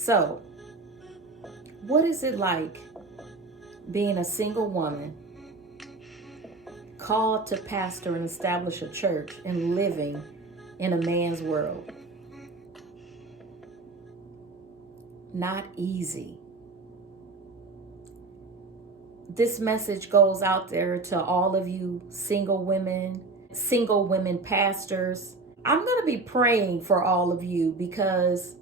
So, what is it like being a single woman called to pastor and establish a church and living in a man's world? Not easy. This message goes out there to all of you single women pastors. I'm going to be praying for all of you because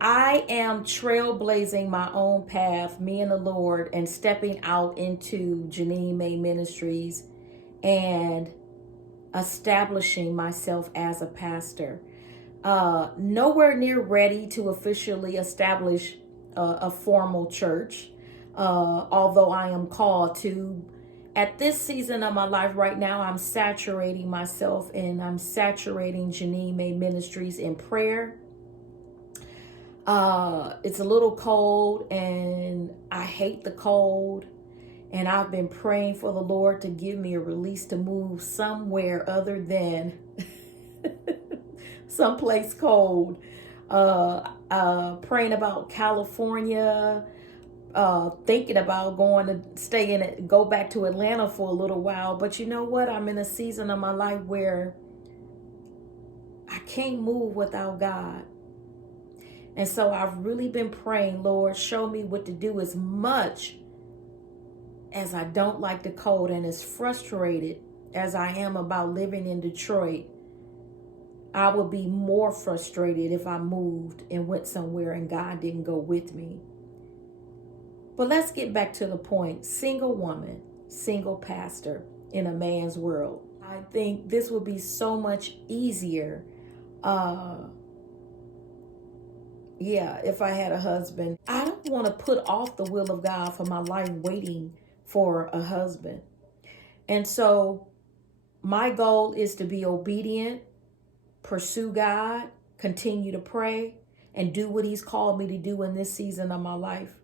I am trailblazing my own path, me and the Lord, and stepping out into Janine May Ministries and establishing myself as a pastor. Nowhere near ready to officially establish a formal church, although I am called to. At this season of my life right now, I'm saturating myself and I'm saturating Janine May Ministries in prayer. It's a little cold and I hate the cold. And I've been praying for the Lord to give me a release to move somewhere other than someplace cold. Praying about California, thinking about going to go back to Atlanta for a little while. But you know what? I'm in a season of my life where I can't move without God. And so I've really been praying, Lord, show me what to do. As much as I don't like the cold and as frustrated as I am about living in Detroit, I would be more frustrated if I moved and went somewhere and God didn't go with me. But let's get back to the point. Single woman, single pastor in a man's world. I think this would be so much easier if I had a husband. I don't want to put off the will of God for my life waiting for a husband. And so my goal is to be obedient, pursue God, continue to pray, and do what he's called me to do in this season of my life.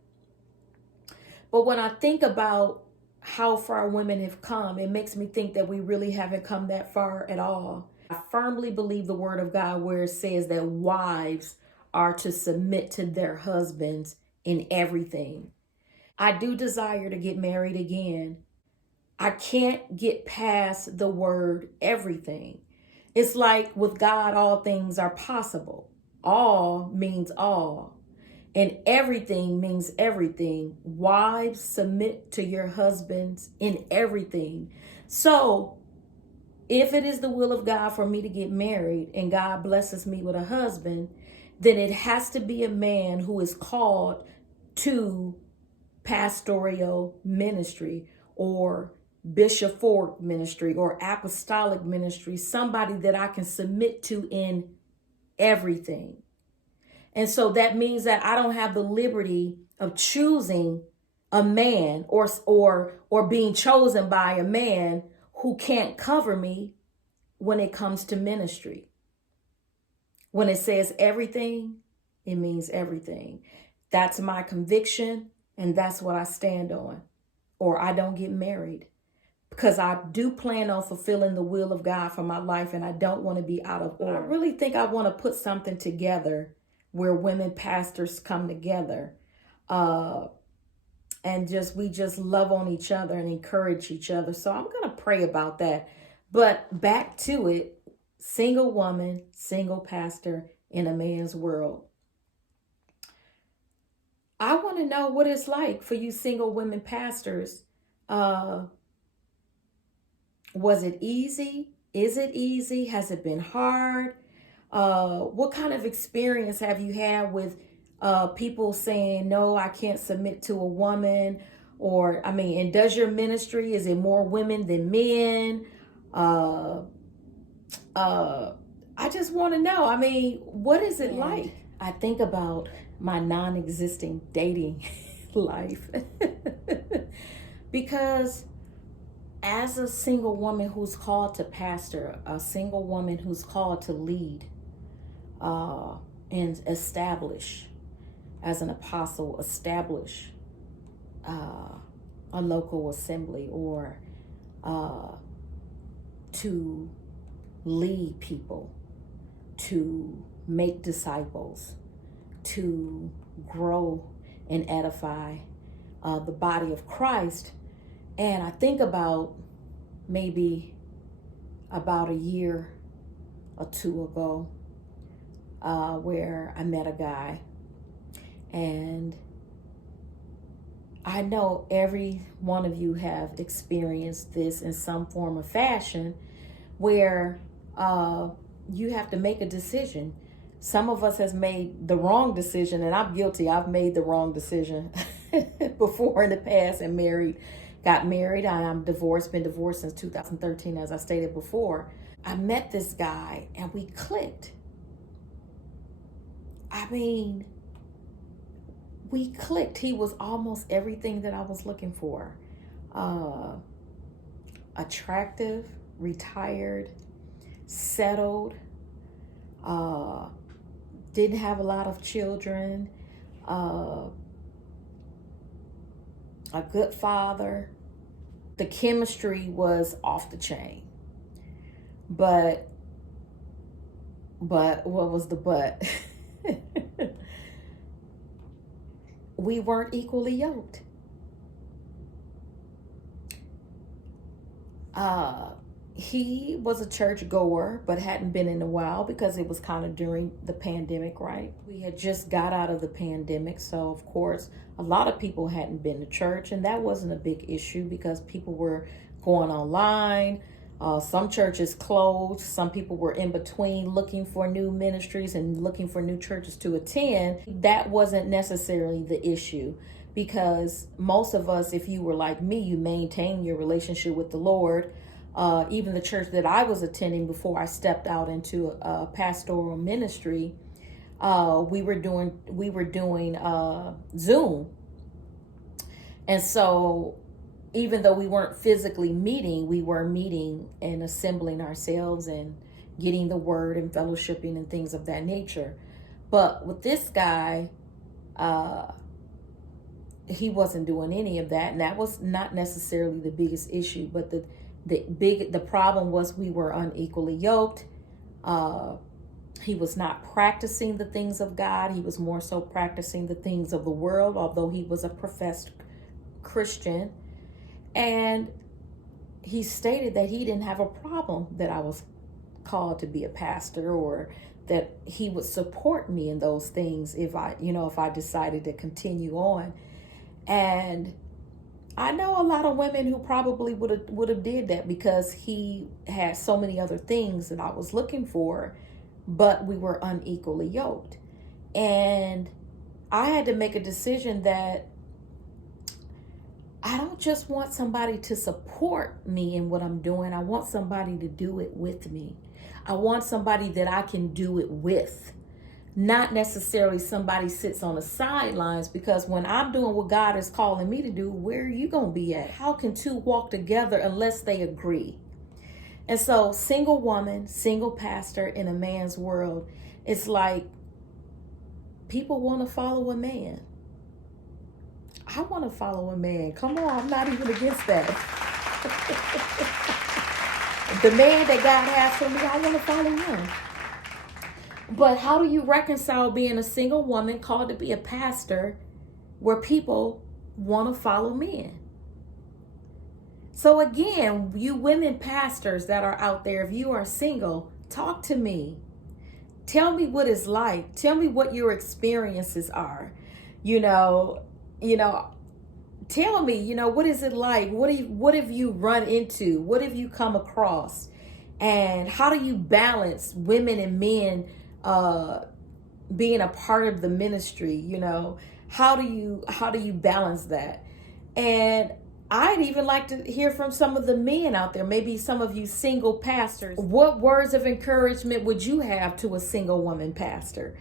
But when I think about how far women have come, it makes me think that we really haven't come that far at all. I firmly believe the word of God where it says that wives are to submit to their husbands in everything. I do desire to get married again. I can't get past the word everything. It's like with God, all things are possible. All means all. And everything means everything. Wives, submit to your husbands in everything. So if it is the will of God for me to get married and God blesses me with a husband, then it has to be a man who is called to pastoral ministry or bishoporic ministry or apostolic ministry, somebody that I can submit to in everything. And so that means that I don't have the liberty of choosing a man or being chosen by a man who can't cover me when it comes to ministry. When it says everything, it means everything. That's my conviction, and that's what I stand on. Or I don't get married, because I do plan on fulfilling the will of God for my life, and I don't want to be out of order. I really think I want to put something together where women pastors come together and we just love on each other and encourage each other. So I'm going to pray about that. But back to it. Single woman, single pastor in a man's world. I want to know what it's like for you single women pastors. Was it easy? Is it easy? Has it been hard? What kind of experience have you had with people saying, no, I can't submit to a woman? And does your ministry, is it more women than men? I just want to know, what is it like? I think about my non-existing dating life because as a single woman who's called to pastor, a single woman who's called to lead and establish as an apostle, establish a local assembly or to lead people, to make disciples, to grow and edify the body of Christ. And I think about maybe about a year or two ago, where I met a guy, and I know every one of you have experienced this in some form or fashion, where you have to make a decision. Some of us has made the wrong decision, and I'm guilty. I've made the wrong decision before in the past and got married. I am divorced, been divorced since 2013, as I stated before. I met this guy and we clicked. I mean, we clicked. He was almost everything that I was looking for. Attractive, retired, settled, didn't have a lot of children, a good father. The chemistry was off the chain. But what was the but? We weren't equally yoked. He was a church goer, but hadn't been in a while because it was kind of during the pandemic, right? We had just got out of the pandemic. So, of course, a lot of people hadn't been to church, and that wasn't a big issue because people were going online. Some churches closed. Some people were in between looking for new ministries and looking for new churches to attend. That wasn't necessarily the issue, because most of us, if you were like me, you maintained your relationship with the Lord. Even the church that I was attending before I stepped out into a pastoral ministry, we were doing Zoom. And so even though we weren't physically meeting, we were meeting and assembling ourselves and getting the word and fellowshipping and things of that nature. But with this guy, he wasn't doing any of that, and that was not necessarily the biggest issue. But the problem was we were unequally yoked. He was not practicing the things of God. He was more so practicing the things of the world, although he was a professed Christian. And he stated that he didn't have a problem that I was called to be a pastor, or that he would support me in those things if I decided to continue on. And I know a lot of women who probably would have did that, because he had so many other things that I was looking for, but we were unequally yoked. And I had to make a decision that I don't just want somebody to support me in what I'm doing. I want somebody to do it with me. I want somebody that I can do it with. Not necessarily somebody sits on the sidelines, because when I'm doing what God is calling me to do, where are you going to be at? How can two walk together unless they agree? And so, single woman, single pastor in a man's world, it's like people want to follow a man. I want to follow a man. Come on, I'm not even against that. The man that God has for me, I want to follow him. But how do you reconcile being a single woman called to be a pastor where people want to follow men? So again, you women pastors that are out there, if you are single, talk to me. Tell me what it's like. Tell me what your experiences are. Tell me, what is it like? What have you run into? What have you come across? And how do you balance women and men being a part of the ministry? How do you balance that? And I'd even like to hear from some of the men out there, maybe some of you single pastors. What words of encouragement would you have to a single woman pastor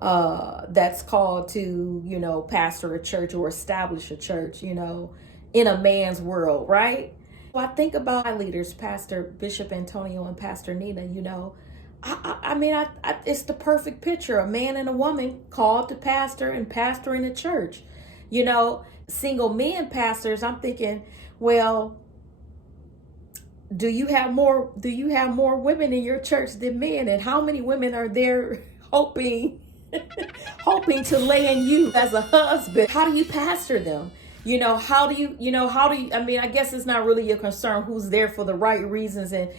that's called to, pastor a church or establish a church, in a man's world, right? I think about my leaders, Pastor Bishop Antonio and Pastor Nina, it's the perfect picture. A man and a woman called to pastor and pastor in a church. Single men pastors, I'm thinking, well, do you have more women in your church than men? And how many women are there hoping hoping to land you as a husband. How do you pastor them? I mean, I guess it's not really your concern who's there for the right reasons. And,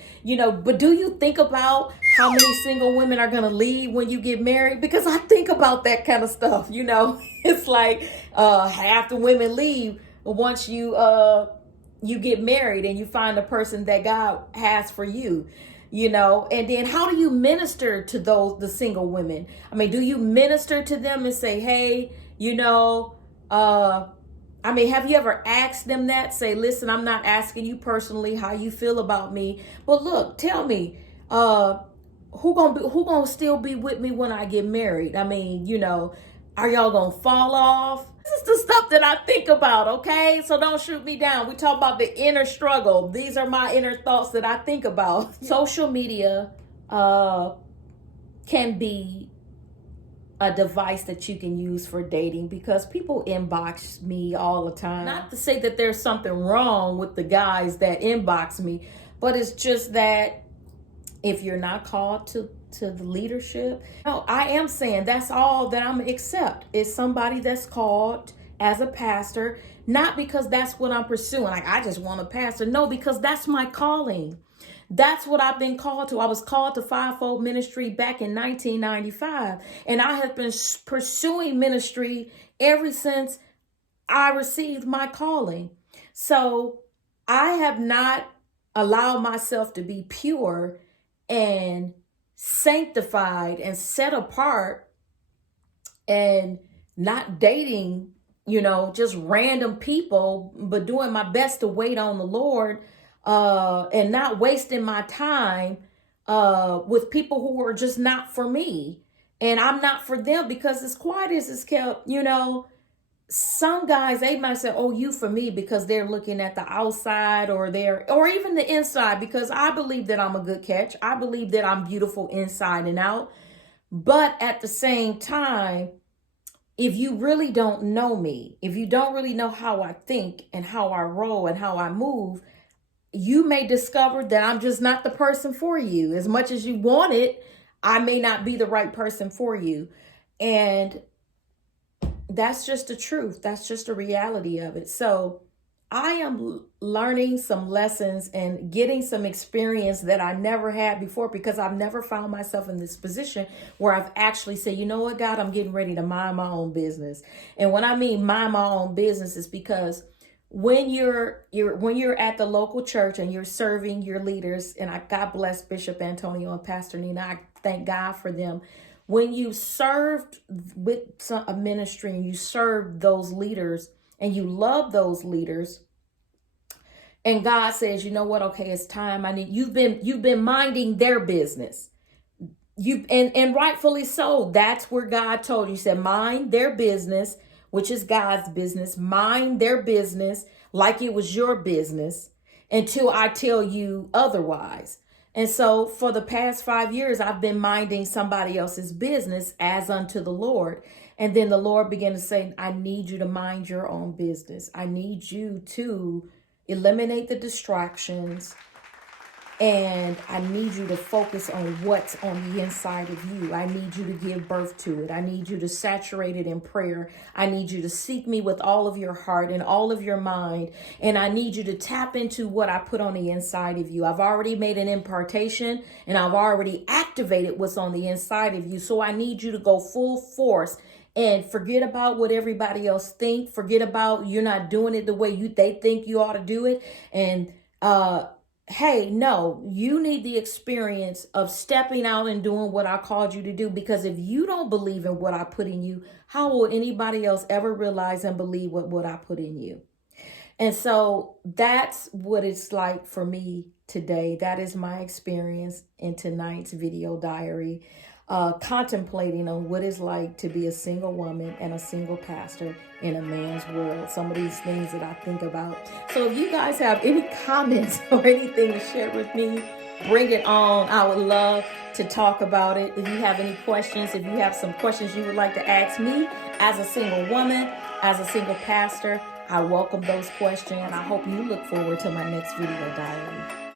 but do you think about how many single women are going to leave when you get married? Because I think about that kind of stuff, it's like half the women leave once you get married and you find the person that God has for you. And then how do you minister to the single women? I mean, do you minister to them and say, hey, have you ever asked them that? Say, listen, I'm not asking you personally how you feel about me, but look, tell me, who gonna still be with me when I get married? I mean, are y'all gonna fall off? This is the stuff that I think about, okay? So don't shoot me down. We talk about the inner struggle. These are my inner thoughts that I think about. Social media can be a device that you can use for dating because people inbox me all the time. Not to say that there's something wrong with the guys that inbox me, but it's just that if you're not called to the leadership, no, I am saying that's all that I'm accept is somebody that's called as a pastor, not because that's what I'm pursuing. Like, I just want a pastor. No, because that's my calling. That's what I've been called to. I was called to fivefold ministry back in 1995. And I have been pursuing ministry ever since I received my calling. So I have not allowed myself to be pure and sanctified and set apart and not dating, just random people, but doing my best to wait on the Lord and not wasting my time with people who are just not for me. And I'm not for them because as quiet as it's kept, some guys, they might say, oh, you for me because they're looking at the outside or even the inside, because I believe that I'm a good catch. I believe that I'm beautiful inside and out. But at the same time, if you really don't know me, if you don't really know how I think and how I roll and how I move, you may discover that I'm just not the person for you. As much as you want it, I may not be the right person for you. And that's just the truth. That's just the reality of it. So I am learning some lessons and getting some experience that I never had before, because I've never found myself in this position where I've actually said, you know what, God, I'm getting ready to mind my own business. And when I mean mind my own business, is because when you're at the local church and you're serving your leaders, and God bless Bishop Antonio and Pastor Nina, I thank God for them. When you served with a ministry and you served those leaders and you love those leaders, and God says, you know what? Okay, it's time. You've been minding their business. And rightfully so. That's where God told you. He said, mind their business, which is God's business. Mind their business like it was your business until I tell you otherwise. And so for the past 5 years, I've been minding somebody else's business as unto the Lord. And then the Lord began to say, I need you to mind your own business. I need you to eliminate the distractions. And I need you to focus on what's on the inside of you. I need you to give birth to it. I need you to saturate it in prayer. I need you to seek me with all of your heart and all of your mind. And I need you to tap into what I put on the inside of you. I've already made an impartation and I've already activated what's on the inside of you. So I need you to go full force and forget about what everybody else think. Forget about you're not doing it the way they think you ought to do it. And, hey, no, you need the experience of stepping out and doing what I called you to do. Because if you don't believe in what I put in you, how will anybody else ever realize and believe what I put in you? And so that's what it's like for me today. That is my experience in tonight's video diary, contemplating on what it's like to be a single woman and a single pastor in a man's world. Some of these things that I think about. So if you guys have any comments or anything to share with me, bring it on. I would love to talk about it. If you have any questions, if you have some questions you would like to ask me as a single woman, as a single pastor, I welcome those questions. And I hope you look forward to my next video diary.